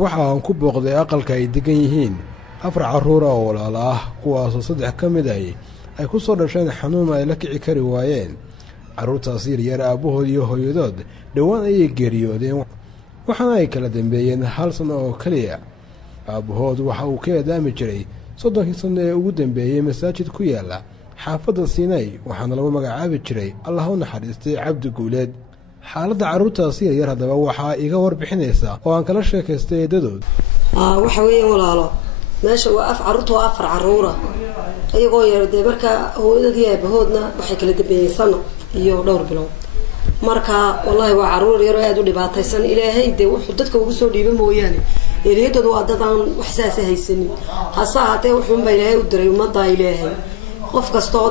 waxa aan ku booqday aqalka ay degan yihiin 4 carruur oo walaal ah kuwaasoo 3 ka mid ay ku soo dhasheen xanuun ay la kici kari waayeen. carruurtaas yaryar aabahood iyo hooyadood dhowaan ayay geeriyoodeen waxaana ay kala dambeeyeen 1 sano oo kaliya. aabahood waxa uu ka eedaami jiray 30 sano ee ugu dambeeyey masaajid ku yaala xaafadda Siinay waxaana lagu magacaabi jiray Allah u naxariistay Cabdi Guuleed. xaaladda carruurtaas yaryar haddaba waxaa iga warbixinaysa oo aan kala sheekaystay eedadood. waxa weeye walaalo meesha waa carruurtu waa 4 carruura ayagoo yar marka hooyadii aabahoodna waxay kala dambeeyeen sano iyo dhowr bilood. marka wallahi waa carruur yar oo aad u dhibaataysan ilaahay wuxuu dadka ugu soo dhiibay mooyaane eeriyadoodu waa dadaan wax saas haysanin hasa haatee wuxuu ilaahay u diray ummadda ilaahay qof kasta oo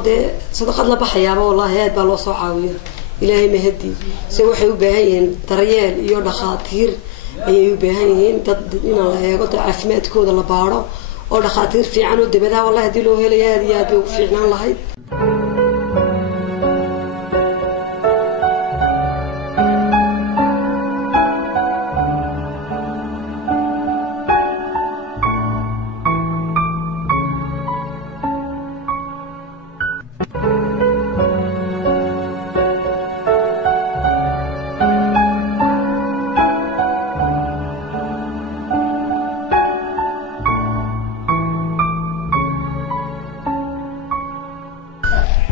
sadaqad la baxayaaba wallahi aad baa loo soo caawiyaa ilaahay mahadi si waxay u baahan yihiin daryeel iyo dhaqaatiir ayay u baahan yihiin dad in la eego caafimaadkooda la baaro oo dhaqaatiir fiican oo dibadaha wallahi hadii loo helayo aad iyo aad bay u fiicnaan lahayd.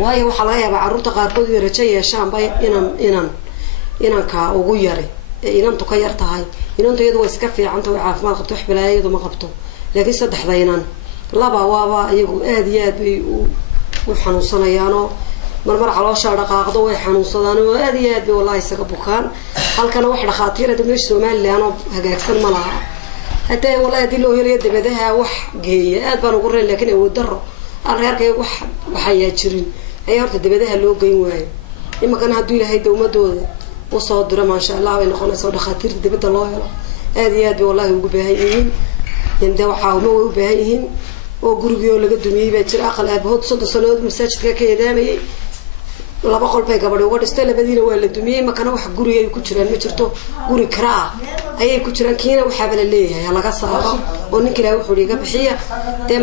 waayo waxa laga yaabaa carruurta qaarkood inay rajo yeeshaan bay inanka ugu yare inantu ka yar tahay inantu iyadu way iska fiican tahay caafimaad qabto wax balaayadu ma qabto laakiin saddexda inan laba waaba iyagu aad iyo aad bay u xanuunsanayaanoo marmar caloosha dhaqaaqdo way xanuunsadaan oo aad iyo aad bay wallahi isaga bukaan halkana wax dhaqaatiirada meesha Soomaaliland oo hagaagsan ma laha haddii wallahi hadii loo helayo dibadaha wax geeya aad baan ugu reey laakiin awood darro reerkay waxaya jirin ay horta dibadaha loo geyn waayo imakan haduu ilaahay dawmadooda oo soo diro ma sha Allah way noqonaysaa dhaqaatiir dibada loo helo aad iyo aad wallahi ugu baahan yihiin inta waxa uu u baahan yihiin oo guriga laga dumiyay baa jira aqal aabahood 30 sanadood masaajidka ka eedaamay 2 qol bay gabadh uga dhistay labadiina waa la dumiyay makana wax guriga ay ku jiraan ma jirto guri karaa ayay ku jiraan kiina waxa bala leeyahay laga saaro oo ninka ilaahay wuxuu iga bixiya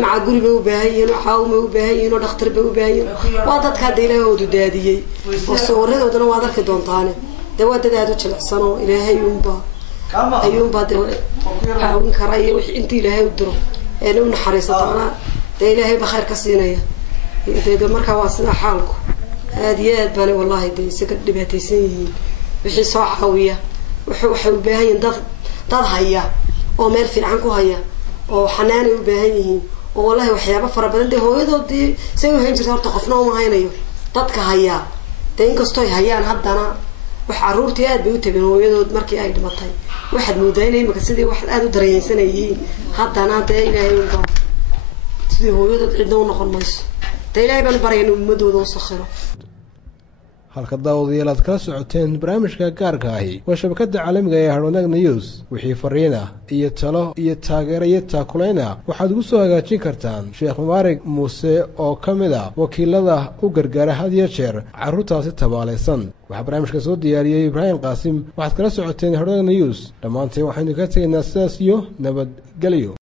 maca guriga u baahan yihiin caawimo u baahan yihiin oo dhakhtar bay u baahan yihiin waa dadka ilaahay u daadiyay oo sawiradoodana waa dadka doontaan waa dad aad u jilicsan oo ilaahay ayuunba caawin karaa wix inta ilaahay u diro ee u naxariisatana ilaahay ba khayr ka siinaya marka waa sida xaalku aad iyo aad baan wallahi isaga dhibaataysan yihiin wixii soo caawiya waxay u baahan yihiin dad haya oo meel fiican ku haya oo xanaan u baahan yihiin oo wallahi waxyaabo fara badan hooyadoodii say u hayn jirtay horta qofna uma haynayo dadka haya inkastoo ay hayaan haddana wax carruurtii aad bay u tageen hooyadood markii ay dhimatay waxaad moodaa inay imika sidii wax aad u dareensanayeen haddana ilaahay unba sidii hooyadood cidna u noqon mayso ilaahay baan barayna ummadooda u sakhiro. halka daawadayaal aad kala socoteen barnaamijka gaarka ahi waa shabakada caalamiga ee Harwanaag News wixii fariina iyo talo iyo taageero iyo taakulayna waxaad ugu soo hagaajin kartaan Sheekh Mubaarak Muuse oo kamid ah wakiilada u gargaara had iyo jeer carruurtaasi tabaalaysan. waxa barnaamijka soo diyaariyay Ibrahim Qaasim waxaad kala socoteen Harwanaag News dhammaanteen waxaynu ka tagnaa sidaas iyo nabadgelyo.